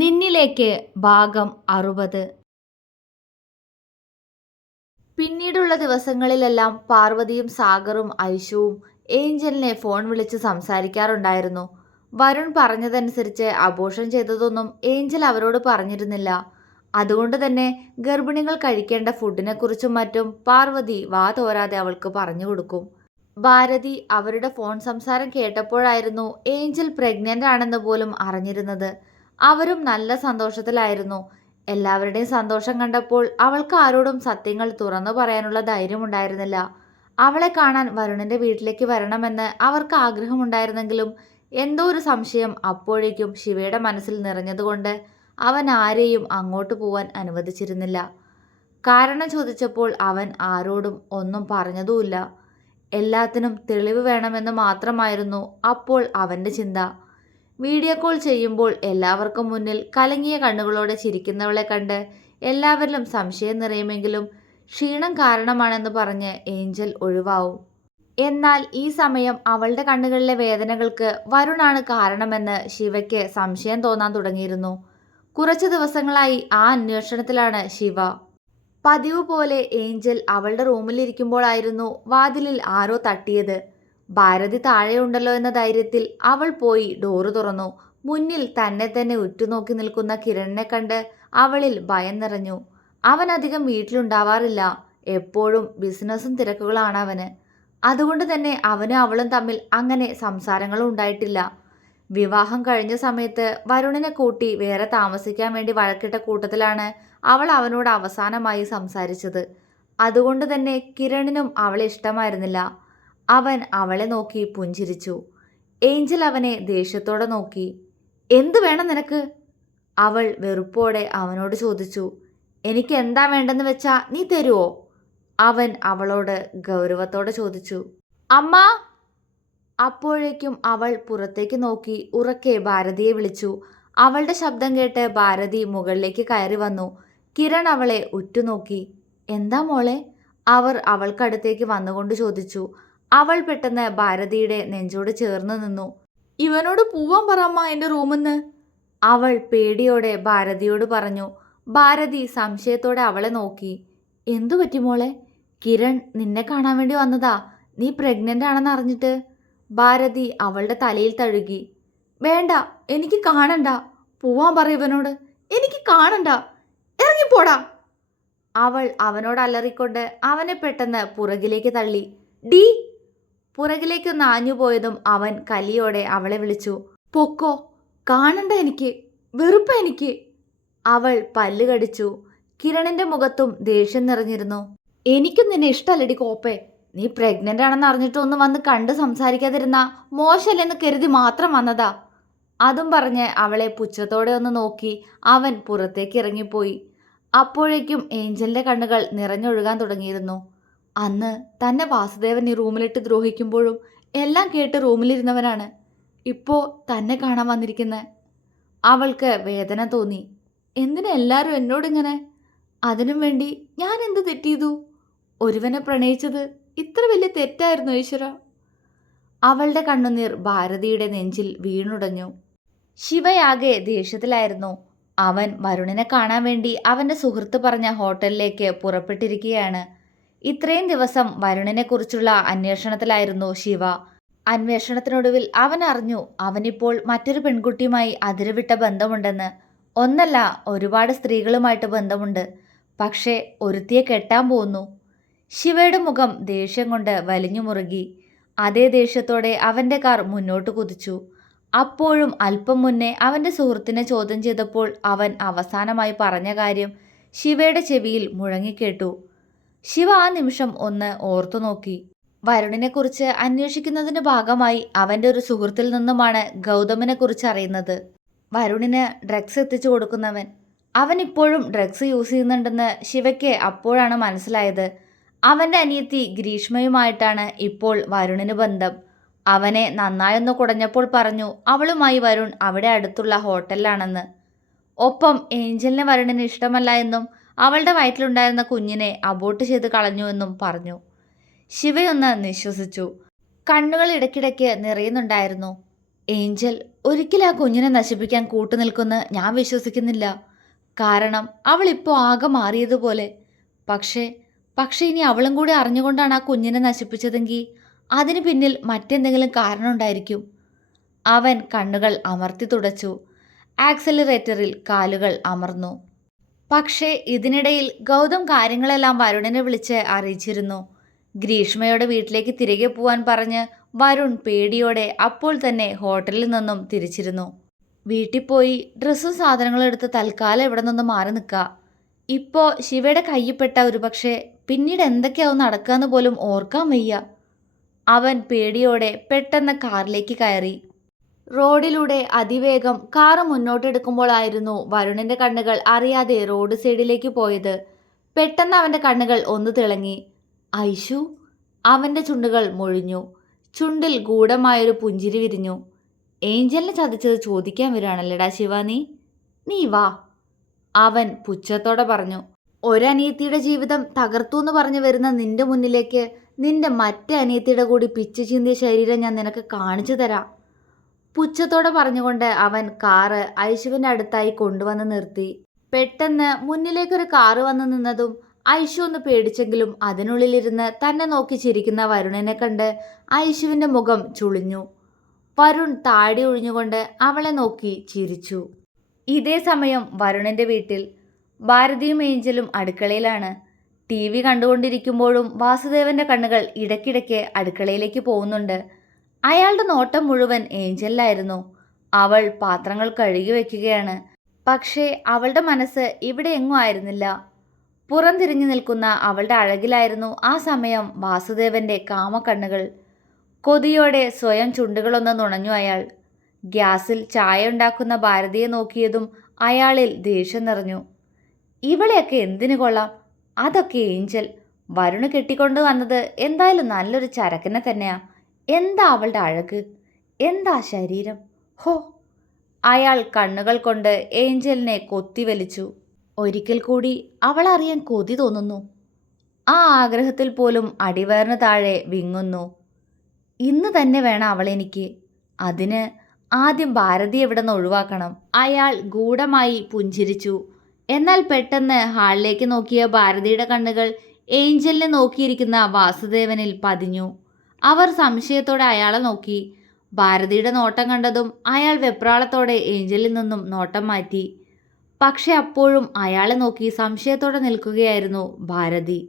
നിന്നിലേക്ക് ഭാഗം 60. പിന്നീടുള്ള ദിവസങ്ങളിലെല്ലാം പാർവതിയും സാഗറും ഐഷുവും ഏഞ്ചലിനെ ഫോൺ വിളിച്ച് സംസാരിക്കാറുണ്ടായിരുന്നു. വരുൺ പറഞ്ഞതനുസരിച്ച് അബോർഷൻ ചെയ്തതൊന്നും ഏഞ്ചൽ അവരോട് പറഞ്ഞിരുന്നില്ല. അതുകൊണ്ട് തന്നെ ഗർഭിണികൾ കഴിക്കേണ്ട ഫുഡിനെക്കുറിച്ചും മറ്റും പാർവതി വാ തോരാതെ അവൾക്ക് പറഞ്ഞു കൊടുക്കും. ഭാരതി അവരുടെ ഫോൺ സംസാരം കേട്ടപ്പോഴായിരുന്നു ഏഞ്ചൽ പ്രഗ്നന്റ് ആണെന്ന് പോലും അറിഞ്ഞിരുന്നത്. അവരും നല്ല സന്തോഷത്തിലായിരുന്നു. എല്ലാവരുടെയും സന്തോഷം കണ്ടപ്പോൾ അവൾക്ക് ആരോടും സത്യങ്ങൾ തുറന്നു പറയാനുള്ള ധൈര്യമുണ്ടായിരുന്നില്ല. അവളെ കാണാൻ വരുണിന്റെ വീട്ടിലേക്ക് വരണമെന്ന് അവർക്ക് ആഗ്രഹമുണ്ടായിരുന്നെങ്കിലും എന്തോ ഒരു സംശയം അപ്പോഴേക്കും ശിവയുടെ മനസ്സിൽ നിറഞ്ഞതുകൊണ്ട് അവൻ ആരെയും അങ്ങോട്ട് പോവാൻ അനുവദിച്ചിരുന്നില്ല. കാരണം ചോദിച്ചപ്പോൾ അവൻ ആരോടും ഒന്നും പറഞ്ഞതുമില്ല. എല്ലാത്തിനും തെളിവ് വേണമെന്ന് മാത്രമായിരുന്നു അപ്പോൾ അവൻ്റെ ചിന്ത. വീഡിയോ കോൾ ചെയ്യുമ്പോൾ എല്ലാവർക്കും മുന്നിൽ കലങ്ങിയ കണ്ണുകളോടെ ചിരിക്കുന്നവളെ കണ്ട് എല്ലാവരിലും സംശയം നിറയുമെങ്കിലും ക്ഷീണം കാരണമാണെന്ന് പറഞ്ഞ് ഏഞ്ചൽ ഒഴിവാവും. എന്നാൽ ഈ സമയം അവളുടെ കണ്ണുകളിലെ വേദനകൾക്ക് വരുണാണ് കാരണമെന്ന് ശിവയ്ക്ക് സംശയം തോന്നാൻ തുടങ്ങിയിരുന്നു. കുറച്ചു ദിവസങ്ങളായി ആ അന്വേഷണത്തിലാണ് ശിവ. പതിവ് പോലെ ഏഞ്ചൽ അവളുടെ റൂമിലിരിക്കുമ്പോഴായിരുന്നു വാതിലിൽ ആരോ തട്ടിയത്. ഭാരതി താഴെയുണ്ടല്ലോ എന്ന ധൈര്യത്തിൽ അവൾ പോയി ഡോറ് തുറന്നു. മുന്നിൽ തന്നെ തന്നെ ഉറ്റുനോക്കി നിൽക്കുന്ന കിരണിനെ കണ്ട് അവളിൽ ഭയം നിറഞ്ഞു. അവൻ അധികം വീട്ടിലുണ്ടാവാറില്ല. എപ്പോഴും ബിസിനസ്സും തിരക്കുകളാണ് അവന്. അതുകൊണ്ട് തന്നെ അവനും അവളും തമ്മിൽ അങ്ങനെ സംസാരങ്ങളും ഉണ്ടായിട്ടില്ല. വിവാഹം കഴിഞ്ഞ സമയത്ത് വരുണിനെ കൂട്ടി വേറെ താമസിക്കാൻ വേണ്ടി വഴക്കിട്ട കൂട്ടത്തിലാണ് അവൾ അവനോട് അവസാനമായി സംസാരിച്ചത്. അതുകൊണ്ട് തന്നെ കിരണിനും അവളെ ഇഷ്ടമായിരുന്നില്ല. അവൻ അവളെ നോക്കി പുഞ്ചിരിച്ചു. ഏഞ്ചൽ അവനെ ദേഷ്യത്തോടെ നോക്കി. എന്ത് വേണം നിനക്ക്? അവൾ വെറുപ്പോടെ അവനോട് ചോദിച്ചു. എനിക്ക് എന്താ വേണ്ടെന്ന് വെച്ചാ നീ തരുവോ? അവൻ അവളോട് ഗൗരവത്തോടെ ചോദിച്ചു. അമ്മ! അപ്പോഴേക്കും അവൾ പുറത്തേക്ക് നോക്കി ഉറക്കെ ഭാരതിയെ വിളിച്ചു. അവളുടെ ശബ്ദം കേട്ട് ഭാരതി മുകളിലേക്ക് കയറി വന്നു. കിരൺ അവളെ ഉറ്റുനോക്കി. എന്താ മോളെ? അവർ അവൾക്കടുത്തേക്ക് വന്നുകൊണ്ട് ചോദിച്ചു. അവൾ പെട്ടെന്ന് ഭാരതിയുടെ നെഞ്ചോട് ചേർന്ന് നിന്നു. ഇവനോട് പോവാൻ പറ അമ്മ എൻ്റെ റൂമിന്ന്. അവൾ പേടിയോടെ ഭാരതിയോട് പറഞ്ഞു. ഭാരതി സംശയത്തോടെ അവളെ നോക്കി. എന്തു പറ്റി മോളെ? കിരൺ നിന്നെ കാണാൻ വേണ്ടി വന്നതാ. നീ പ്രഗ്നന്റ് ആണെന്ന് അറിഞ്ഞിട്ട്. ഭാരതി അവളുടെ തലയിൽ തഴുകി. വേണ്ട, എനിക്ക് കാണണ്ട. പോവാൻ പറ ഇവനോട്. എനിക്ക് കാണണ്ട. ഇറങ്ങിപ്പോടാ. അവൾ അവനോട് അലറിക്കൊണ്ട് അവനെ പെട്ടെന്ന് പുറകിലേക്ക് തള്ളി. ഡി! പുറകിലേക്ക് നാഞ്ഞുപോയതും അവൻ കലിയോടെ അവളെ വിളിച്ചു. പൊക്കോ, കാണണ്ട എനിക്ക്, വെറുപ്പ എനിക്ക്. അവൾ പല്ല് കടിച്ചു. കിരണിന്റെ മുഖത്തും ദേഷ്യം നിറഞ്ഞിരുന്നു. എനിക്കും നിന്നെ ഇഷ്ടമല്ലടി കോപ്പേ. നീ പ്രഗ്നന്റ് ആണെന്ന് അറിഞ്ഞിട്ടൊന്നും വന്ന് കണ്ട് സംസാരിക്കാതിരുന്ന മോശമല്ലെന്ന് കരുതി മാത്രം വന്നതാ. അതും പറഞ്ഞ് അവളെ പുച്ഛത്തോടെ ഒന്ന് നോക്കി അവൻ പുറത്തേക്ക് ഇറങ്ങിപ്പോയി. അപ്പോഴേക്കും ഏഞ്ചലിന്റെ കണ്ണുകൾ നിറഞ്ഞൊഴുകാൻ തുടങ്ങിയിരുന്നു. അന്ന് തന്നെ വാസുദേവൻ ഈ റൂമിലിട്ട് ദ്രോഹിക്കുമ്പോഴും എല്ലാം കേട്ട് റൂമിലിരുന്നവനാണ് ഇപ്പോൾ തന്നെ കാണാൻ വന്നിരിക്കുന്നത്. അവൾക്ക് വേദന തോന്നി. എന്തിനാ എല്ലാവരും എന്നോടിങ്ങനെ? അതിനും വേണ്ടി ഞാൻ എന്ത് തെറ്റെയ്തു? ഒരുവനെ പ്രണയിച്ചത് ഇത്ര വലിയ തെറ്റായിരുന്നു ഈശ്വര. അവളുടെ കണ്ണുനീർ ഭാരതിയുടെ നെഞ്ചിൽ വീണുടഞ്ഞു. ശിവയാകെ ദേഷ്യത്തിലായിരുന്നു. അവൻ വരുണിനെ കാണാൻ വേണ്ടി അവൻ്റെ സുഹൃത്ത് പറഞ്ഞ ഹോട്ടലിലേക്ക് പുറപ്പെട്ടിരിക്കുകയാണ്. ഇത്രയും ദിവസം വരുണിനെക്കുറിച്ചുള്ള അന്വേഷണത്തിലായിരുന്നു ശിവ. അന്വേഷണത്തിനൊടുവിൽ അവൻ അറിഞ്ഞു അവനിപ്പോൾ മറ്റൊരു പെൺകുട്ടിയുമായി അതിരുവിട്ട ബന്ധമുണ്ടെന്ന്. ഒന്നല്ല, ഒരുപാട് സ്ത്രീകളുമായിട്ട് ബന്ധമുണ്ട്. പക്ഷേ ഒരുത്തിയെ കെട്ടാൻ പോകുന്നു. ശിവയുടെ മുഖം ദേഷ്യം കൊണ്ട് വലിഞ്ഞു മുറുകി. അതേ ദേഷ്യത്തോടെ അവൻ്റെ കാർ മുന്നോട്ട് കുതിച്ചു. അപ്പോഴും അല്പം മുന്നേ അവൻ്റെ സുഹൃത്തിനെ ചോദ്യം ചെയ്തപ്പോൾ അവൻ അവസാനമായി പറഞ്ഞ കാര്യം ശിവയുടെ ചെവിയിൽ മുഴങ്ങിക്കേട്ടു. ശിവ ആ നിമിഷം ഒന്ന് ഓർത്തു നോക്കി. വരുണിനെക്കുറിച്ച് അന്വേഷിക്കുന്നതിൻ്റെ ഭാഗമായി അവൻ്റെ ഒരു സുഹൃത്തിൽ നിന്നുമാണ് ഗൗതമിനെക്കുറിച്ച് അറിയുന്നത്. വരുണിന് ഡ്രഗ്സ് എത്തിച്ചു കൊടുക്കുന്നവൻ. അവൻ ഇപ്പോഴും ഡ്രഗ്സ് യൂസ് ചെയ്യുന്നുണ്ടെന്ന് ശിവയ്ക്ക് അപ്പോഴാണ് മനസ്സിലായത്. അവൻ്റെ അനിയത്തി ഗ്രീഷ്മയുമായിട്ടാണ് ഇപ്പോൾ വരുണിന് ബന്ധം. അവനെ നന്നായൊന്ന് കുടഞ്ഞപ്പോൾ പറഞ്ഞു അവളുമായി വരുൺ അവിടെ അടുത്തുള്ള ഹോട്ടലിലാണെന്ന്. ഒപ്പം ഏഞ്ചലിനെ വരുണിന് ഇഷ്ടമല്ല എന്നും അവളുടെ വയറ്റിലുണ്ടായിരുന്ന കുഞ്ഞിനെ അബോർട്ട് ചെയ്ത് കളഞ്ഞുവെന്നും പറഞ്ഞു. ശിവയൊന്ന് നിശ്വസിച്ചു. കണ്ണുകൾ ഇടയ്ക്കിടയ്ക്ക് നിറയുന്നുണ്ടായിരുന്നു. ഏഞ്ചൽ ഒരിക്കലും ആ കുഞ്ഞിനെ നശിപ്പിക്കാൻ കൂട്ടുനിൽക്കുമെന്ന് ഞാൻ വിശ്വസിക്കുന്നില്ല. കാരണം അവളിപ്പോൾ ആകെ മാറിയതുപോലെ. പക്ഷേ പക്ഷേ ഇനി അവളും കൂടി അറിഞ്ഞുകൊണ്ടാണ് ആ കുഞ്ഞിനെ നശിപ്പിച്ചതെങ്കിൽ അതിന് പിന്നിൽ മറ്റെന്തെങ്കിലും കാരണം ഉണ്ടായിരിക്കും. അവൻ കണ്ണുകൾ അമർത്തി തുടച്ചു. ആക്സലറേറ്ററിൽ കാലുകൾ അമർന്നു. പക്ഷേ ഇതിനിടയിൽ ഗൗതം കാര്യങ്ങളെല്ലാം വരുണിനെ വിളിച്ച് അറിയിച്ചിരുന്നു. ഗ്രീഷ്മയുടെ വീട്ടിലേക്ക് തിരികെ പോവാൻ പറഞ്ഞ് വരുൺ പേടിയോടെ അപ്പോൾ തന്നെ ഹോട്ടലിൽ നിന്നും തിരിച്ചിരുന്നു. വീട്ടിൽ പോയി ഡ്രസ്സും സാധനങ്ങളും എടുത്ത് തൽക്കാലം ഇവിടെ നിന്ന് മാറി നിൽക്കുക. ഇപ്പോൾ ശിവയുടെ കയ്യിൽപ്പെട്ട ഒരുപക്ഷെ പിന്നീട് എന്തൊക്കെയാവും നടക്കാന്ന് പോലും ഓർക്കാൻ വയ്യ. അവൻ പേടിയോടെ പെട്ടെന്ന് കാറിലേക്ക് കയറി. റോഡിലൂടെ അതിവേഗം കാറ് മുന്നോട്ടെടുക്കുമ്പോഴായിരുന്നു വരുണിന്റെ കണ്ണുകൾ അറിയാതെ റോഡ് സൈഡിലേക്ക് പോയത്. പെട്ടെന്ന് അവന്റെ കണ്ണുകൾ ഒന്ന് തിളങ്ങി. ഐഷു. അവന്റെ ചുണ്ടുകൾ മൊഴിഞ്ഞു. ചുണ്ടിൽ ഗൂഢമായൊരു പുഞ്ചിരി വിരിഞ്ഞു. ഏഞ്ചലിനെ ചതിച്ചത് ചോദിക്കാൻ വരികയാണല്ലേടാ ശിവ നീ വാ, അവൻ പുച്ഛത്തോടെ പറഞ്ഞു. ഒരനിയത്തിയുടെ ജീവിതം തകർത്തു എന്ന് പറഞ്ഞു വരുന്ന നിന്റെ മുന്നിലേക്ക് നിന്റെ മറ്റേ അനിയത്തിയുടെ കൂടി പിച്ചു ചിന്തിയ ശരീരം ഞാൻ നിനക്ക് കാണിച്ചു തരാം. പുച്ഛത്തോടെ പറഞ്ഞുകൊണ്ട് അവൻ കാറ് ഐഷുവിൻ്റെ അടുത്തായി കൊണ്ടുവന്ന് നിർത്തി. പെട്ടെന്ന് മുന്നിലേക്കൊരു കാറ് വന്നു നിന്നതും ഐഷു ഒന്ന് പേടിച്ചെങ്കിലും അതിനുള്ളിലിരുന്ന് തന്നെ നോക്കി ചിരിക്കുന്ന വരുണിനെ കണ്ട് ഐഷുവിൻ്റെ മുഖം ചുളിഞ്ഞു. വരുൺ താടി ഒഴിഞ്ഞുകൊണ്ട് അവളെ നോക്കി ചിരിച്ചു. ഇതേ സമയം വരുണിൻ്റെ വീട്ടിൽ ഭാരതിയും ഏഞ്ചലും അടുക്കളയിലാണ്. TV കണ്ടുകൊണ്ടിരിക്കുമ്പോഴും വാസുദേവന്റെ കണ്ണുകൾ ഇടയ്ക്കിടയ്ക്ക് അടുക്കളയിലേക്ക് പോകുന്നുണ്ട്. അയാളുടെ നോട്ടം മുഴുവൻ ഏഞ്ചലിലായിരുന്നു. അവൾ പാത്രങ്ങൾ കഴുകി വയ്ക്കുകയാണ്. പക്ഷേ അവളുടെ മനസ്സ് ഇവിടെ എങ്ങും ആയിരുന്നില്ല. പുറംതിരിഞ്ഞു നിൽക്കുന്ന അവളുടെ അഴകിലായിരുന്നു ആ സമയം വാസുദേവന്റെ കാമക്കണ്ണുകൾ. കൊതിയോടെ സ്വയം ചുണ്ടുകളൊന്ന് നുണഞ്ഞു അയാൾ. ഗ്യാസിൽ ചായ ഉണ്ടാക്കുന്ന ഭാരതിയെ നോക്കിയതും അയാളിൽ ദേഷ്യം നിറഞ്ഞു. ഇവളെയൊക്കെ എന്തിനു കൊള്ളാം? അതൊക്കെ ഏഞ്ചൽ. വരുണ് കെട്ടിക്കൊണ്ട് വന്നത് എന്തായാലും നല്ലൊരു ചരക്കിനെ തന്നെയാ. എന്താ അവളുടെ അഴക്, എന്താ ശരീരം, ഹോ! അയാൾ കണ്ണുകൾ കൊണ്ട് ഏഞ്ചലിനെ കൊത്തിവലിച്ചു. ഒരിക്കൽ കൂടി അവളറിയാൻ കൊതി തോന്നുന്നു. ആ ആഗ്രഹത്തിൽ പോലും അടിവയറിന് താഴെ വിങ്ങുന്നു. ഇന്ന് തന്നെ വേണം അവളെനിക്ക്. അതിന് ആദ്യം ഭാരതി എവിടെ നിന്ന് ഒഴിവാക്കണം. അയാൾ ഗൂഢമായി പുഞ്ചിരിച്ചു. എന്നാൽ പെട്ടെന്ന് ഹാളിലേക്ക് നോക്കിയ ഭാരതിയുടെ കണ്ണുകൾ ഏഞ്ചലിനെ നോക്കിയിരിക്കുന്ന വാസുദേവനിൽ പതിഞ്ഞു. അവർ സംശയത്തോടെ അയാളെ നോക്കി. ഭാരതിയുടെ നോട്ടം കണ്ടതും അയാൾ വെപ്രാളത്തോടെ ഏഞ്ചലിൽ നിന്നും നോട്ടം മാറ്റി. പക്ഷെ അപ്പോഴും അയാളെ നോക്കി സംശയത്തോടെ നിൽക്കുകയായിരുന്നു ഭാരതി.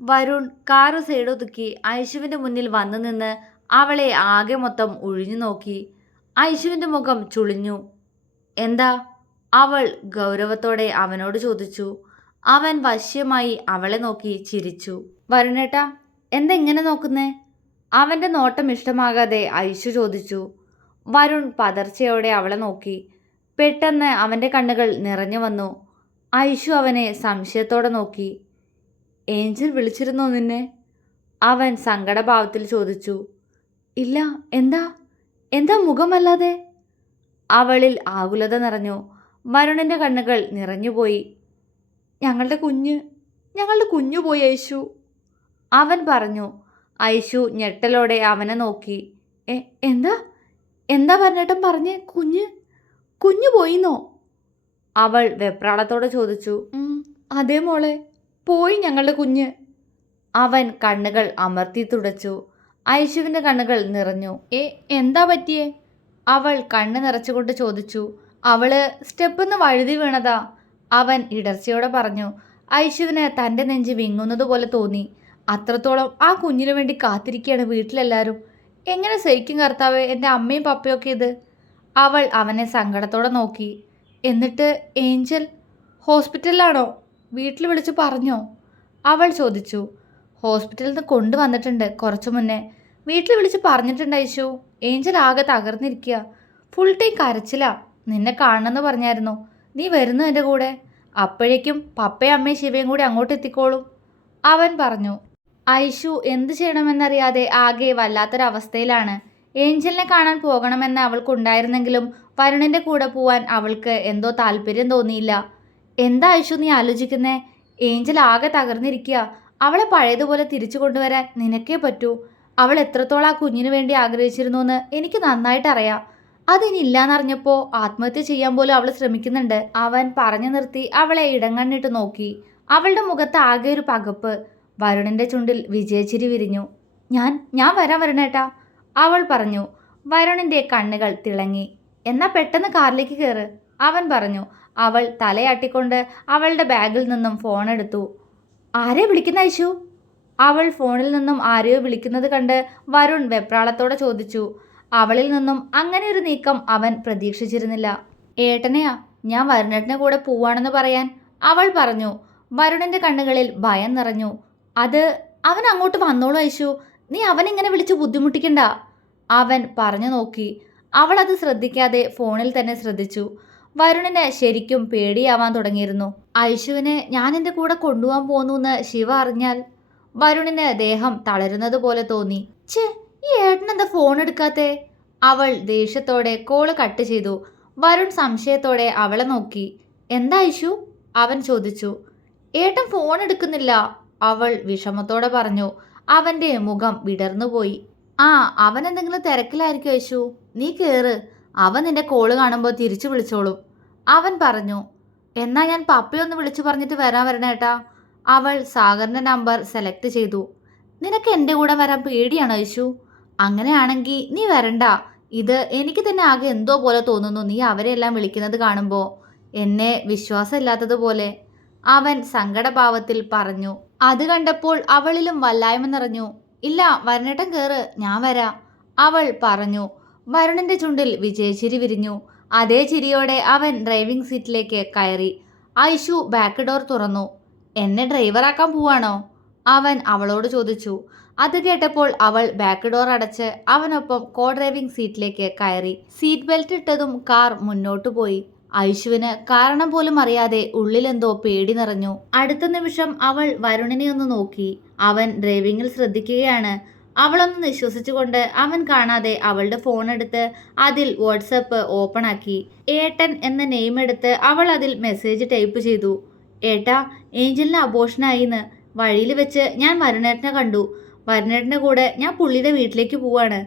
വരുൺ കാറ് സൈഡൊതുക്കി ഐഷുവിൻ്റെ മുന്നിൽ വന്നു നിന്ന് അവളെ ആകെ മൊത്തം ഒഴിഞ്ഞു നോക്കി. ഐഷുവിൻ്റെ മുഖം ചുളിഞ്ഞു. എന്താ? അവൾ ഗൗരവത്തോടെ അവനോട് ചോദിച്ചു. അവൻ വശ്യമായി അവളെ നോക്കി ചിരിച്ചു. വരുണേട്ടാ, എന്താ ഇങ്ങനെ നോക്കുന്നേ? അവൻ്റെ നോട്ടം ഇഷ്ടമാകാതെ ഐഷു ചോദിച്ചു. വരുൺ പതർച്ചയോടെ അവളെ നോക്കി. പെട്ടെന്ന് അവൻ്റെ കണ്ണുകൾ നിറഞ്ഞു വന്നു. ഐഷു അവനെ സംശയത്തോടെ നോക്കി. ഏഞ്ചൽ വിളിച്ചിരുന്നോ നിന്നെ? അവൻ സങ്കടഭാവത്തിൽ ചോദിച്ചു. ഇല്ല. എന്താ എന്താ മുഖമല്ലാതെ? അവളിൽ ആകുലത നിറഞ്ഞു. വരുണിൻ്റെ കണ്ണുകൾ നിറഞ്ഞുപോയി. ഞങ്ങളുടെ കുഞ്ഞു പോയി ഐഷു, അവൻ പറഞ്ഞു. ഐഷു ഞെട്ടലോടെ അവനെ നോക്കി. എന്താ എന്താ പറഞ്ഞേട്ടൻ പറഞ്ഞേ? കുഞ്ഞു പോയിന്നോ? അവൾ വെപ്രാളത്തോടെ ചോദിച്ചു. അതേ മോളെ, പോയി ഞങ്ങളുടെ കുഞ്ഞ്. അവൻ കണ്ണുകൾ അമർത്തി തുടച്ചു. ഐഷുവിൻ്റെ കണ്ണുകൾ നിറഞ്ഞു. എന്താ പറ്റിയേ? അവൾ കണ്ണ് നിറച്ചുകൊണ്ട് ചോദിച്ചു. അവള് സ്റ്റെപ്പിന്ന് വഴുതി വീണതാ, അവൻ ഇടർച്ചയോടെ പറഞ്ഞു. ഐഷുവിന് തൻ്റെ നെഞ്ച് വിങ്ങുന്നതുപോലെ തോന്നി. അത്രത്തോളം ആ കുഞ്ഞിനു വേണ്ടി കാത്തിരിക്കുകയാണ് വീട്ടിലെല്ലാവരും. എങ്ങനെ സഹിക്കും കർത്താവേ എൻ്റെ അമ്മയും പപ്പയൊക്കെ ഇത്? അവൾ അവനെ സങ്കടത്തോടെ നോക്കി. എന്നിട്ട് ഏഞ്ചൽ ഹോസ്പിറ്റലിലാണോ? വീട്ടിൽ വിളിച്ചു പറഞ്ഞോ? അവൾ ചോദിച്ചു. ഹോസ്പിറ്റലിൽ നിന്ന് കൊണ്ടുവന്നിട്ടുണ്ട് കുറച്ചു മുന്നേ. വീട്ടിൽ വിളിച്ച് പറഞ്ഞിട്ടുണ്ട് ഐഷു. ഏഞ്ചൽ ആകെ തകർന്നിരിക്കുക. Full time കരച്ചിലാ. നിന്നെ കാണണമെന്ന് പറഞ്ഞായിരുന്നു. നീ വരുന്നു എൻ്റെ കൂടെ. അപ്പോഴേക്കും പപ്പയും അമ്മയും ശിവയും കൂടി അങ്ങോട്ട് എത്തിക്കോളും, അവൻ പറഞ്ഞു. ഐഷു എന്തു ചെയ്യണമെന്നറിയാതെ ആകെ വല്ലാത്തൊരവസ്ഥയിലാണ്. ഏഞ്ചലിനെ കാണാൻ പോകണമെന്ന് അവൾക്കുണ്ടായിരുന്നെങ്കിലും വരുണിൻ്റെ കൂടെ പോവാൻ അവൾക്ക് എന്തോ താല്പര്യം തോന്നിയില്ല. എന്താ ഐഷു നീ ആലോചിക്കുന്നേ? ഏഞ്ചൽ ആകെ തകർന്നിരിക്കുക. അവളെ പഴയതുപോലെ തിരിച്ചു കൊണ്ടുവരാൻ നിനക്കേ പറ്റൂ. അവൾ എത്രത്തോളം ആ കുഞ്ഞിനു വേണ്ടി ആഗ്രഹിച്ചിരുന്നു എന്ന് എനിക്ക് നന്നായിട്ട് അറിയാം. അതിനി ഇല്ലാന്നറിഞ്ഞപ്പോ ആത്മഹത്യ ചെയ്യാൻ പോലും അവൾ ശ്രമിക്കുന്നുണ്ട്. അവൻ പറഞ്ഞു നിർത്തി അവളെ ഇടങ്ങണ്ണിട്ട് നോക്കി. അവളുടെ മുഖത്ത് ആകെ ഒരു പകപ്പ്. വരുണിന്റെ ചുണ്ടിൽ വിജയച്ചിരി വിരിഞ്ഞു. ഞാൻ വരാം വരുണേട്ടാ, അവൾ പറഞ്ഞു. വരുണിന്റെ കണ്ണുകൾ തിളങ്ങി. എന്നാ പെട്ടെന്ന് കാറിലേക്ക് കയറ്, അവൻ പറഞ്ഞു. അവൾ തലയാട്ടിക്കൊണ്ട് അവളുടെ ബാഗിൽ നിന്നും ഫോൺ എടുത്തു. ആരെ വിളിക്കുന്ന ഐശു? അവൾ ഫോണിൽ നിന്നും ആരെയോ വിളിക്കുന്നത് കണ്ട് വരുൺ വെപ്രാളത്തോടെ ചോദിച്ചു. അവളിൽ നിന്നും അങ്ങനെ ഒരു നീക്കം അവൻ പ്രതീക്ഷിച്ചിരുന്നില്ല. ഏട്ടനെയാ, ഞാൻ വരുണേട്ടൻ്റെ കൂടെ പോവാണെന്ന് പറയാൻ, അവൾ പറഞ്ഞു. വരുണിന്റെ കണ്ണുകളിൽ ഭയം നിറഞ്ഞു. അത് അവൻ അങ്ങോട്ട് വന്നോളൂ ഐശു, നീ അവനിങ്ങനെ വിളിച്ച് ബുദ്ധിമുട്ടിക്കണ്ട, അവൻ പറഞ്ഞു നോക്കി. അവൾ അത് ശ്രദ്ധിക്കാതെ ഫോണിൽ തന്നെ ശ്രദ്ധിച്ചു. വരുണിന് ശരിക്കും പേടിയാവാൻ തുടങ്ങിയിരുന്നു. ഐശുവിനെ ഞാൻ എൻ്റെ കൂടെ കൊണ്ടുപോകാൻ പോന്നു ശിവ അറിഞ്ഞാൽ. വരുണിന് ദേഹം തളരുന്നത് പോലെ തോന്നി. ഛേ, ഈ ഏട്ടനെന്താ ഫോൺ എടുക്കാത്തെ? അവൾ ദേഷ്യത്തോടെ കോള് കട്ട് ചെയ്തു. വരുൺ സംശയത്തോടെ അവളെ നോക്കി. എന്താ ഐശു? അവൻ ചോദിച്ചു. ഏട്ടൻ ഫോൺ എടുക്കുന്നില്ല, അവൾ വിഷമത്തോടെ പറഞ്ഞു. അവന്റെ മുഖം വിടർന്നുപോയി. ആ, അവൻ എന്തെങ്കിലും തിരക്കിലായിരിക്കും ഐശു, നീ കേറ്, അവൻ നിന്റെ കോള് കാണുമ്പോൾ തിരിച്ചു വിളിച്ചോളും, അവൻ പറഞ്ഞു. എന്നാ ഞാൻ പപ്പയൊന്ന് വിളിച്ചു പറഞ്ഞിട്ട് വരണേട്ടാ. അവൾ സാഗറിന്റെ നമ്പർ സെലക്ട് ചെയ്തു. നിനക്ക് എൻ്റെ കൂടെ വരാൻ പേടിയാണോ ഐശു? അങ്ങനെയാണെങ്കിൽ നീ വരണ്ട. ഇത് എനിക്ക് തന്നെ ആകെ എന്തോ പോലെ തോന്നുന്നു നീ അവരെല്ലാം വിളിക്കുന്നത് കാണുമ്പോൾ, എന്നെ വിശ്വാസമില്ലാത്തതുപോലെ, അവൻ സങ്കടഭാവത്തിൽ പറഞ്ഞു. അത് കണ്ടപ്പോൾ അവളിലും വല്ലായ്മ നിറഞ്ഞു. ഇല്ല, വരുണേട്ടൻ കേറ്, ഞാൻ വരാം, അവൾ പറഞ്ഞു. വരുണിന്റെ ചുണ്ടിൽ വിജയച്ചിരി വിരിഞ്ഞു. അതേ ചിരിയോടെ അവൻ ഡ്രൈവിംഗ് സീറ്റിലേക്ക് കയറി. ഐശു ബാക്ക് ഡോർ തുറന്നു. എന്നെ ഡ്രൈവറാക്കാൻ പോവാണോ? അവൻ അവളോട് ചോദിച്ചു. അത് കേട്ടപ്പോൾ അവൾ ബാക്ക് ഡോർ അടച്ച് അവനൊപ്പം കോ ഡ്രൈവിംഗ് സീറ്റിലേക്ക് കയറി. സീറ്റ് ബെൽറ്റ് ഇട്ടതും കാർ മുന്നോട്ടു പോയി. ഐശുവിന് കാരണം പോലും അറിയാതെ ഉള്ളിലെന്തോ പേടി നിറഞ്ഞു. അടുത്ത നിമിഷം അവൾ വരുണിനെ ഒന്ന് നോക്കി. അവൻ ഡ്രൈവിംഗിൽ ശ്രദ്ധിക്കുകയാണ്. അവളൊന്ന് നിശ്വസിച്ചുകൊണ്ട് അവൻ കാണാതെ അവളുടെ ഫോൺ എടുത്ത് അതിൽ വാട്സപ്പ് ഓപ്പൺ ആക്കി. ഏട്ടൻ എന്ന നെയിം എടുത്ത് അവൾ അതിൽ മെസ്സേജ് ടൈപ്പ് ചെയ്തു. ഏട്ടാ, ഏഞ്ചലിന് അബോഷനായിന്ന്. വഴിയിൽ വെച്ച് ഞാൻ വരുണേട്ടനെ കണ്ടു. വരുണേട്ടൻ്റെ കൂടെ ഞാൻ പുള്ളിയുടെ വീട്ടിലേക്ക് പോവാണ്.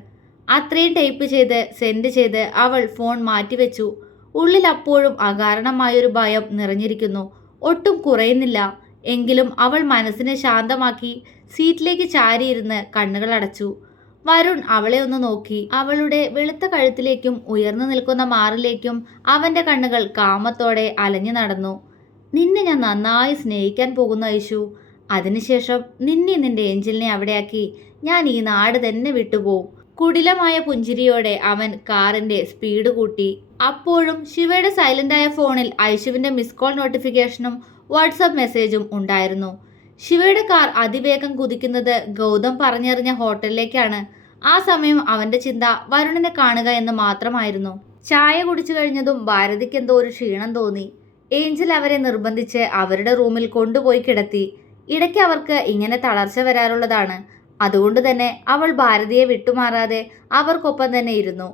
അത്രയും ടൈപ്പ് ചെയ്ത് സെൻഡ് ചെയ്ത് അവൾ ഫോൺ മാറ്റിവെച്ചു. ഉള്ളിൽ അപ്പോഴും അകാരണമായൊരു ഭയം നിറഞ്ഞിരിക്കുന്നു. ഒട്ടും കുറയുന്നില്ല. എങ്കിലും അവൾ മനസ്സിനെ ശാന്തമാക്കി സീറ്റിലേക്ക് ചാരിയിരുന്ന് കണ്ണുകൾ അടച്ചു. വരുൺ അവളെ ഒന്ന് നോക്കി. അവളുടെ വെളുത്ത കഴുത്തിലേക്കും ഉയർന്നു നിൽക്കുന്ന മാറിലേക്കും അവൻ്റെ കണ്ണുകൾ കാമത്തോടെ അലഞ്ഞു നടന്നു. നിന്നെ ഞാൻ നന്നായി സ്നേഹിക്കാൻ പോകുന്നു ഐശു. അതിനുശേഷം നിന്റെ ഏഞ്ചലിനെ അവിടെയാക്കി ഞാൻ ഈ നാട് തന്നെ വിട്ടുപോകും. കുടിലമായ പുഞ്ചിരിയോടെ അവൻ കാറിന്റെ സ്പീഡ് കൂട്ടി. അപ്പോഴും ശിവയുടെ സൈലന്റായ ഫോണിൽ ഐശുവിന്റെ മിസ് കോൾ നോട്ടിഫിക്കേഷനും വാട്സാപ്പ് മെസ്സേജും ഉണ്ടായിരുന്നു. ശിവയുടെ കാർ അതിവേഗം കുതിക്കുന്നത് ഗൗതം പറഞ്ഞെറിഞ്ഞ ഹോട്ടലിലേക്കാണ്. ആ സമയം അവന്റെ ചിന്ത വരുണിനെ കാണുക എന്ന് മാത്രമായിരുന്നു. ചായ കുടിച്ചു കഴിഞ്ഞതും ഭാരതിക്ക് എന്തോ ഒരു ക്ഷീണം തോന്നി. ഏഞ്ചൽ അവരെ നിർബന്ധിച്ച് അവരുടെ റൂമിൽ കൊണ്ടുപോയി കിടത്തി. ഇടയ്ക്ക് അവർക്ക് ഇങ്ങനെ തളർച്ച വരാറുള്ളതാണ്. അതുകൊണ്ട് തന്നെ അവൾ ഭാരതിയെ വിട്ടുമാറാതെ അവർക്കൊപ്പം തന്നെ ഇരുന്നു.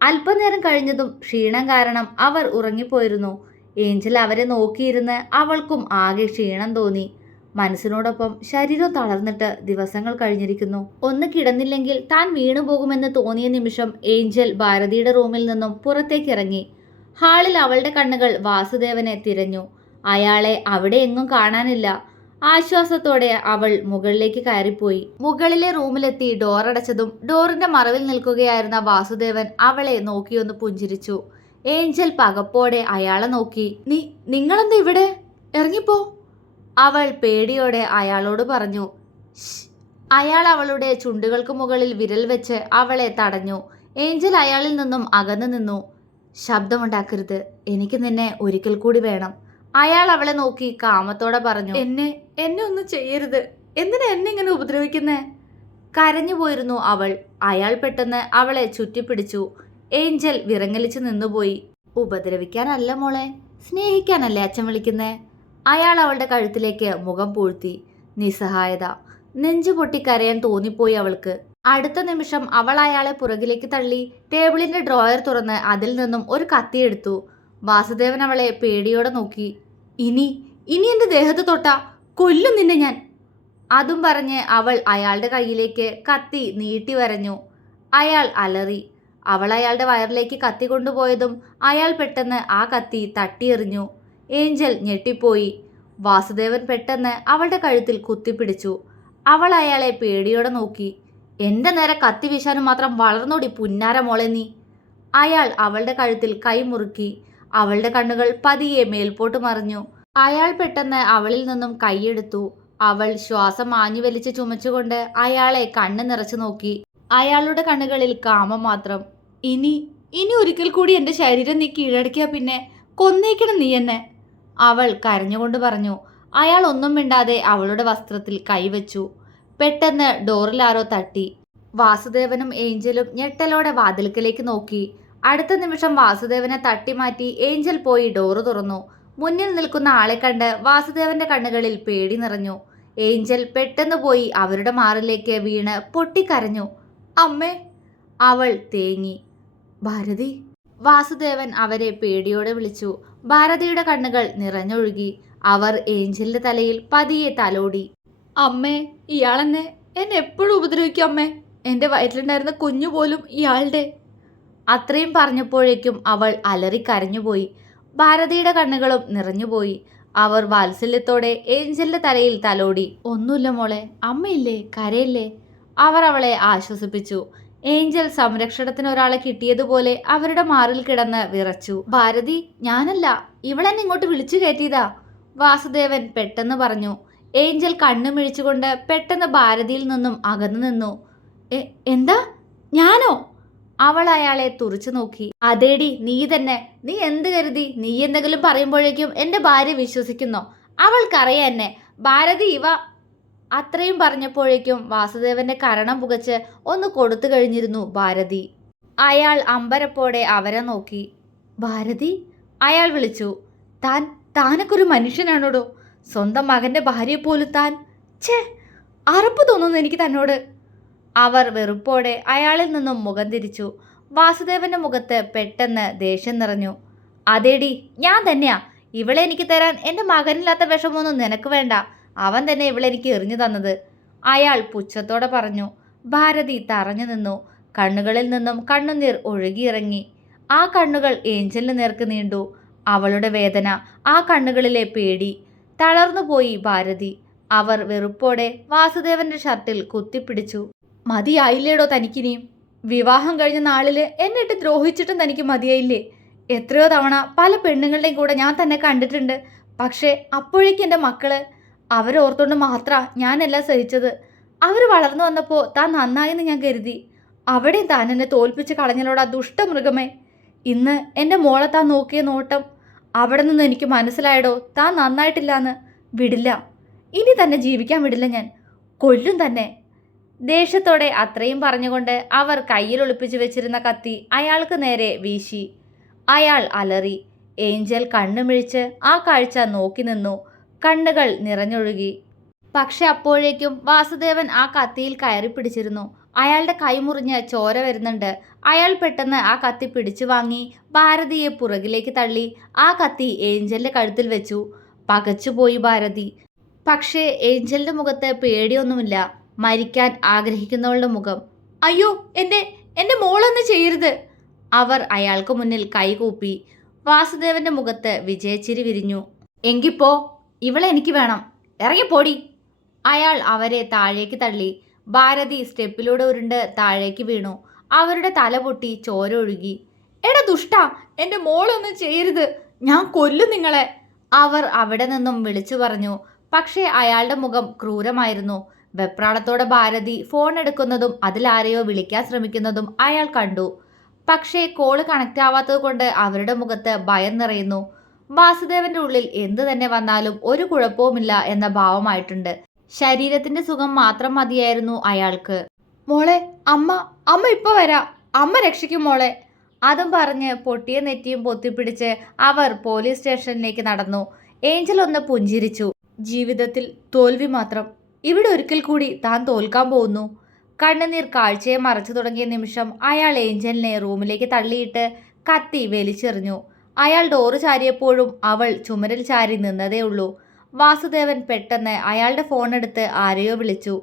അല്പനേരം കഴിഞ്ഞതും ക്ഷീണം കാരണം അവർ ഉറങ്ങിപ്പോയിരുന്നു. ഏഞ്ചൽ അവരെ നോക്കിയിരുന്ന് അവൾക്കും ആകെ ക്ഷീണം തോന്നി. മനസ്സിനോടൊപ്പം ശരീരം തളർന്നിട്ട് ദിവസങ്ങൾ കഴിഞ്ഞിരിക്കുന്നു. ഒന്ന് കിടന്നില്ലെങ്കിൽ താൻ വീണുപോകുമെന്ന് തോന്നിയ നിമിഷം ഏഞ്ചൽ ഭാരതിയുടെ റൂമിൽ നിന്നും പുറത്തേക്കിറങ്ങി. ഹാളിൽ അവളുടെ കണ്ണുകൾ വാസുദേവനെ തിരഞ്ഞു. അയാളെ അവിടെ എങ്ങും കാണാനില്ല. ആശ്വാസത്തോടെ അവൾ മുകളിലേക്ക് കയറിപ്പോയി. മുകളിലെ റൂമിലെത്തി ഡോറടച്ചതും ഡോറിന്റെ മറവിൽ നിൽക്കുകയായിരുന്ന വാസുദേവൻ അവളെ നോക്കിയൊന്ന് പുഞ്ചിരിച്ചു. ഏഞ്ചൽ പകപ്പോടെ അയാളെ നോക്കി. നിങ്ങളെന്താ ഇവിടെ? ഇറങ്ങിപ്പോ, അവൾ പേടിയോടെ അയാളോട് പറഞ്ഞു. അയാൾ അവളുടെ ചുണ്ടുകൾക്ക് മുകളിൽ വിരൽ വെച്ച് അവളെ തടഞ്ഞു. ഏഞ്ചൽ അയാളിൽ നിന്നും അകന്നു നിന്നു. ശബ്ദമുണ്ടാക്കരുത്, എനിക്ക് നിന്നെ ഒരിക്കൽ കൂടി വേണം, അയാൾ അവളെ നോക്കി കാമത്തോടെ പറഞ്ഞു. എന്നെ ഒന്നും ചെയ്യരുത്, എന്തിനാ എന്നെ ഇങ്ങനെ ഉപദ്രവിക്കുന്നേ? കരഞ്ഞു പോയിരുന്നു അവൾ. അയാൾ പെട്ടെന്ന് അവളെ ചുറ്റിപ്പിടിച്ചു. ഏഞ്ചൽ വിറങ്ങലിച്ചു നിന്നുപോയി. ഉപദ്രവിക്കാനല്ല മോളെ, സ്നേഹിക്കാനല്ലേ അച്ഛൻ വിളിക്കുന്നേ? അയാൾ അവളുടെ കഴുത്തിലേക്ക് മുഖം പൂഴ്ത്തി. നിസ്സഹായത. നെഞ്ചു പൊട്ടി കരയാൻ തോന്നിപ്പോയി അവൾക്ക്. അടുത്ത നിമിഷം അവൾ അയാളെ പുറകിലേക്ക് തള്ളി ടേബിളിന്റെ ഡ്രോയർ തുറന്ന് അതിൽ നിന്നും ഒരു കത്തിയെടുത്തു. വാസുദേവൻ അവളെ പേടിയോടെ നോക്കി. ഇനി എന്റെ ദേഹത്ത് തൊട്ടാ കൊല്ലും നിന്നെ ഞാൻ, അതും പറഞ്ഞ് അവൾ അയാളുടെ കയ്യിലേക്ക് കത്തി നീട്ടി വരഞ്ഞു. അയാൾ അലറി. അവൾ അയാളുടെ വയറിലേക്ക് കത്തി കൊണ്ടുപോയതും അയാൾ പെട്ടെന്ന് ആ കത്തി തട്ടിയെറിഞ്ഞു. ഏഞ്ചൽ ഞെട്ടിപ്പോയി. വാസുദേവൻ പെട്ടെന്ന് അവളുടെ കഴുത്തിൽ കുത്തിപ്പിടിച്ചു. അവൾ അയാളെ പേടിയോടെ നോക്കി. എൻ്റെ നേരെ കത്തി വീശാനും മാത്രം വളർന്നോടി പുന്നാര മോളെ നീ. അയാൾ അവളുടെ കഴുത്തിൽ കൈമുറുക്കി. അവളുടെ കണ്ണുകൾ പതിയെ മേൽപോട്ട് മറിഞ്ഞു. അയാൾ പെട്ടെന്ന് അവളിൽ നിന്നും കൈയെടുത്തു. അവൾ ശ്വാസം ആഞ്ഞു വലിച്ച് ചുമച്ചുകൊണ്ട് അയാളെ കണ്ണ് നിറച്ചു നോക്കി. അയാളുടെ കണ്ണുകളിൽ കാമം മാത്രം. ഇനി ഒരിക്കൽ കൂടി എൻ്റെ ശരീരം നീ കീഴടക്കിയ പിന്നെ കൊന്നേക്കണം നീ എന്നെ, അവൾ കരഞ്ഞുകൊണ്ട് പറഞ്ഞു. അയാൾ ഒന്നും മിണ്ടാതെ അവളുടെ വസ്ത്രത്തിൽ കൈവച്ചു. പെട്ടെന്ന് ഡോറിൽ ആരോ തട്ടി. വാസുദേവനും ഏഞ്ചലും ഞെട്ടലോടെ വാതിൽക്കലേക്ക് നോക്കി. അടുത്ത നിമിഷം വാസുദേവനെ തട്ടിമാറ്റി ഏഞ്ചൽ പോയി ഡോറ് തുറന്നു. മുന്നിൽ നിൽക്കുന്ന ആളെ കണ്ട് വാസുദേവന്റെ കണ്ണുകളിൽ പേടി നിറഞ്ഞു. ഏഞ്ചൽ പെട്ടെന്ന് പോയി അവരുടെ മാറിലേക്ക് വീണ് പൊട്ടിക്കരഞ്ഞു. അമ്മേ, അവൾ തേങ്ങി. ഭാരതി, വാസുദേവൻ അവരെ പേടിയോടെ വിളിച്ചു. ഭാരതിയുടെ കണ്ണുകൾ നിറഞ്ഞൊഴുകി. അവർ ഏഞ്ചലിന്റെ തലയിൽ പതിയെ തലോടി. അമ്മേ, എന്നെ എപ്പോഴും ഉപദ്രവിക്കും അമ്മേ. എൻ്റെ വയറ്റിലുണ്ടായിരുന്ന കുഞ്ഞു പോലും ഇയാളുടെ. അത്രയും പറഞ്ഞപ്പോഴേക്കും അവൾ അലറിക്കരഞ്ഞുപോയി. ഭാരതിയുടെ കണ്ണുകളും നിറഞ്ഞുപോയി. അവർ വാത്സല്യത്തോടെ ഏഞ്ചലിന്റെ തലയിൽ തലോടി. ഒന്നുമില്ല മോളെ, അമ്മയില്ലേ, കരയില്ലേ, അവർ അവളെ ആശ്വസിപ്പിച്ചു. ഏഞ്ചൽ സംരക്ഷണത്തിന് ഒരാളെ കിട്ടിയതുപോലെ അവരുടെ മാറിൽ കിടന്ന് വിറച്ചു. ഭാരതി, ഞാനല്ല, ഇവളെന്നെ ഇങ്ങോട്ട് വിളിച്ചു കയറ്റിയതാ, വാസുദേവൻ പെട്ടെന്ന് പറഞ്ഞു. ഏഞ്ചൽ കണ്ണു മിഴിച്ചുകൊണ്ട് പെട്ടെന്ന് ഭാരതിയിൽ നിന്നും അകന്നു നിന്നു. എന്താ, ഞാനോ? അവൾ അയാളെ തുറച്ചു നോക്കി. അതേടി, നീ തന്നെ. നീ എന്ത് കരുതി? നീ എന്തെങ്കിലും പറയുമ്പോഴേക്കും എൻ്റെ ഭാര്യ വിശ്വസിക്കുന്നോ? അവൾക്കറിയാം എന്നെ. ഭാരതി, അത്രയും പറഞ്ഞപ്പോഴേക്കും വാസുദേവന്റെ കരണം പുകച്ച് ഒന്ന് കൊടുത്തു കഴിഞ്ഞിരുന്നു ഭാരതി. അയാൾ അമ്പരപ്പോടെ അവരെ നോക്കി. ഭാരതി, അയാൾ വിളിച്ചു. താനൊക്കെ ഒരു മനുഷ്യനാണോടോ? സ്വന്തം മകന്റെ ഭാര്യയെ പോലും താൻ. ഛേ, അറപ്പ് തോന്നുന്നു എനിക്ക് തന്നോട്. അവർ വെറുപ്പോടെ അയാളിൽ നിന്നും മുഖം തിരിച്ചു. വാസുദേവന്റെ മുഖത്ത് പെട്ടെന്ന് ദേഷ്യം നിറഞ്ഞു. അതേടി, ഞാൻ തന്നെയാ. ഇവളെ എനിക്ക് തരാൻ എൻ്റെ മകനില്ലാത്ത വിഷമൊന്നും നിനക്ക് വേണ്ട. അവൻ തന്നെ ഇവളെനിക്ക് എറിഞ്ഞു തന്നത്, അയാൾ പുച്ഛത്തോടെ പറഞ്ഞു. ഭാരതി തറഞ്ഞു നിന്നു. കണ്ണുകളിൽ നിന്നും കണ്ണുനീർ ഒഴുകിയിറങ്ങി. ആ കണ്ണുകൾ ഏഞ്ചലിന് നേർക്ക് നീണ്ടു. അവളുടെ വേദന, ആ കണ്ണുകളിലെ പേടി. തളർന്നുപോയി ഭാരതി. അവർ വെറുപ്പോടെ വാസുദേവന്റെ ഷർട്ടിൽ കുത്തിപ്പിടിച്ചു. മതിയായില്ലേടോ തനിക്കിനിയും? വിവാഹം കഴിഞ്ഞ നാളില് എന്നിട്ട് ദ്രോഹിച്ചിട്ടും തനിക്ക് മതിയായില്ലേ? എത്രയോ തവണ പല പെണ്ണുങ്ങളുടെയും കൂടെ ഞാൻ തന്നെ കണ്ടിട്ടുണ്ട്. പക്ഷേ അപ്പോഴേക്കും എൻ്റെ മക്കള്, അവരോർത്തുകൊണ്ട് മാത്രമാണ് ഞാനെല്ലാം സഹിച്ചത്. അവർ വളർന്നു വന്നപ്പോൾ താൻ നന്നായെന്ന് ഞാൻ കരുതി. അവിടെയും താൻ എന്നെ തോൽപ്പിച്ച് കളഞ്ഞലോടാ ദുഷ്ടമൃഗമേ. ഇന്ന് എൻ്റെ മോളെ താൻ നോക്കിയ നോട്ടം, അവിടെ നിന്ന് എനിക്ക് മനസ്സിലായടോ താൻ നന്നായിട്ടില്ലാന്ന്. വിടില്ല, ഇനി തന്നെ ജീവിക്കാൻ വിടില്ല ഞാൻ, കൊല്ലും തന്നെ. ദേഷ്യത്തോടെ അത്രയും പറഞ്ഞുകൊണ്ട് അവർ കയ്യിൽ ഒളിപ്പിച്ചു വെച്ചിരുന്ന കത്തി അയാൾക്ക് നേരെ വീശി. അയാൾ അലറി. ഏഞ്ചൽ കണ്ണുമിഴിച്ച് ആ കാഴ്ച നോക്കി നിന്നു. കണ്ണുകൾ നിറഞ്ഞൊഴുകി. പക്ഷെ അപ്പോഴേക്കും വാസുദേവൻ ആ കത്തിയിൽ കയറി പിടിച്ചിരുന്നു. അയാളുടെ കൈ മുറിഞ്ഞ് ചോര വരുന്നുണ്ട്. അയാൾ പെട്ടെന്ന് ആ കത്തി പിടിച്ചു വാങ്ങി ഭാരതിയെ പുറകിലേക്ക് തള്ളി ആ കത്തി ഏഞ്ചലിന്റെ കഴുത്തിൽ വെച്ചു. പകച്ചുപോയി ഭാരതി. പക്ഷേ ഏഞ്ചലിന്റെ മുഖത്ത് പേടിയൊന്നുമില്ല, മരിക്കാൻ ആഗ്രഹിക്കുന്നവളുടെ മുഖം. അയ്യോ, എൻ്റെ മോളൊന്ന് ചെയ്യരുത്, അവർ അയാൾക്ക് മുന്നിൽ കൈകൂപ്പി. വാസുദേവന്റെ മുഖത്ത് വിജയച്ചിരി വിരിഞ്ഞു. എങ്കിപ്പോ, ഇവളെ എനിക്ക് വേണം, ഇറങ്ങിപ്പോടി. അയാൾ അവരെ താഴേക്ക് തള്ളി. ഭാരതി സ്റ്റെപ്പിലൂടെ ഉരുണ്ട് താഴേക്ക് വീണു. അവരുടെ തല പൊട്ടി ചോര ഒഴുകി. എടാ ദുഷ്ടാ, എൻ്റെ മോളൊന്നും ചെയ്യരുത്, ഞാൻ കൊല്ലും നിങ്ങളെ, അവർ അവിടെ നിന്നും വിളിച്ചു പറഞ്ഞു. പക്ഷേ അയാളുടെ മുഖം ക്രൂരമായിരുന്നു. വെപ്രാളത്തോടെ ഭാരതി ഫോൺ എടുക്കുന്നതും അതിലാരെയോ വിളിക്കാൻ ശ്രമിക്കുന്നതും അയാൾ കണ്ടു. പക്ഷേ കോള് കണക്റ്റ് ആവാത്തത് കൊണ്ട് അവരുടെ മുഖത്ത് ഭയം നിറയുന്നു. വാസുദേവന്റെ ഉള്ളിൽ എന്തു തന്നെ വന്നാലും ഒരു കുഴപ്പവുമില്ല എന്ന ഭാവമായിട്ടുണ്ട്. ശരീരത്തിന്റെ സുഖം മാത്രം മതിയായിരുന്നു അയാൾക്ക്. മോളെ, അമ്മ ഇപ്പൊ വരാം, അമ്മ രക്ഷിക്കും മോളെ. അതും പറഞ്ഞ് പൊട്ടിയ നെറ്റിയും പൊത്തിപ്പിടിച്ച് അവർ പോലീസ് സ്റ്റേഷനിലേക്ക് നടന്നു. ഏഞ്ചൽ ഒന്ന് പുഞ്ചിരിച്ചു. ജീവിതത്തിൽ തോൽവി മാത്രം. ഇവിടെ ഒരിക്കൽ കൂടി താൻ തോൽക്കാൻ പോകുന്നു. കണ്ണുനീർ കാഴ്ചയെ മറച്ചു തുടങ്ങിയ നിമിഷം അയാൾ ഏഞ്ചലിനെ റൂമിലേക്ക് തള്ളിയിട്ട് കത്തി വലിച്ചെറിഞ്ഞു. അയാൾ ഡോറ് ചാരിയപ്പോഴും അവൾ ചുമരിൽ ചാരി നിന്നതേ ഉള്ളൂ. വാസുദേവൻ പെട്ടെന്ന് അയാളുടെ ഫോൺ എടുത്ത് ആരെയോ വിളിച്ചു.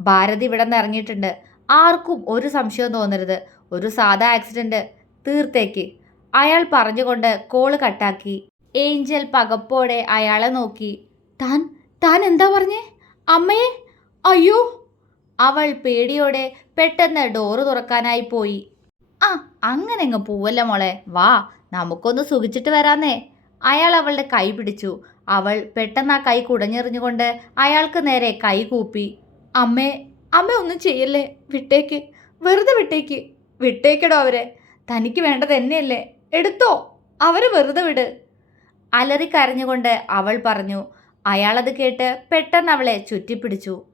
ഭാരതി ഇവിടെ നിന്ന് ഇറങ്ങിയിട്ടുണ്ട്, ആർക്കും ഒരു സംശയവും തോന്നരുത്, ഒരു സാധാ ആക്സിഡന്റ്, തീർത്തേക്ക്. അയാൾ പറഞ്ഞുകൊണ്ട് കോള് കട്ടാക്കി. ഏഞ്ചൽ പകപ്പോടെ അയാളെ നോക്കി. താൻ താൻ എന്താ പറഞ്ഞേ? അമ്മയെ? അയ്യോ! അവൾ പേടിയോടെ പെട്ടെന്ന് ഡോറ് തുറക്കാനായി പോയി. ആ, അങ്ങനെ അങ്ങ് പോവല്ല മോളെ, വാ നമുക്കൊന്ന് സുഖിച്ചിട്ട് വരാന്നേ. അയാൾ അവളുടെ കൈ പിടിച്ചു. അവൾ പെട്ടെന്ന് ആ കൈ കുടഞ്ഞെറിഞ്ഞുകൊണ്ട് അയാൾക്ക് നേരെ കൈ കൂപ്പി. അമ്മേ, അമ്മ ഒന്നും ചെയ്യല്ലേ, വിട്ടേക്ക്, വെറുതെ വിട്ടേക്ക്. വിട്ടേക്കടോ അവരെ, തനിക്ക് വേണ്ടത് എന്നെയല്ലേ, എടുത്തോ, അവരെ വെറുതെ വിട്. അലറിക്കരഞ്ഞുകൊണ്ട് അവൾ പറഞ്ഞു. അയാളത് കേട്ട് പെട്ടെന്ന് അവളെ ചുറ്റിപ്പിടിച്ചു.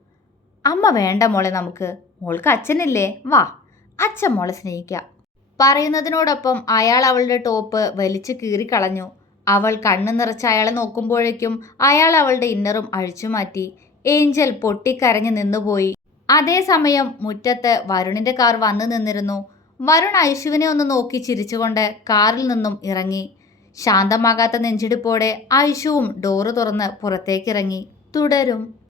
അമ്മ വേണ്ട മോളെ, നമുക്ക്, മോൾക്ക് അച്ഛനില്ലേ, വാ, അച്ഛൻ മോളെ സ്നേഹിക്കാം. പറയുന്നതിനോടൊപ്പം അയാൾ അവളുടെ ടോപ്പ് വലിച്ചു കീറിക്കളഞ്ഞു. അവൾ കണ്ണു നിറച്ച് അയാളെ നോക്കുമ്പോഴേക്കും അയാൾ അവളുടെ ഇന്നറും അഴിച്ചുമാറ്റി. ഏഞ്ചൽ പൊട്ടിക്കരഞ്ഞു നിന്നുപോയി. അതേസമയം മുറ്റത്ത് വരുണിന്റെ കാർ വന്നു നിന്നിരുന്നു. വരുൺ ഐശുവിനെ ഒന്ന് നോക്കി ചിരിച്ചുകൊണ്ട് കാറിൽ നിന്നും ഇറങ്ങി. ശാന്തമാകാത്ത നെഞ്ചിടിപ്പോടെ ഐശുവും ഡോറ് തുറന്ന് പുറത്തേക്കിറങ്ങി. തുടരും.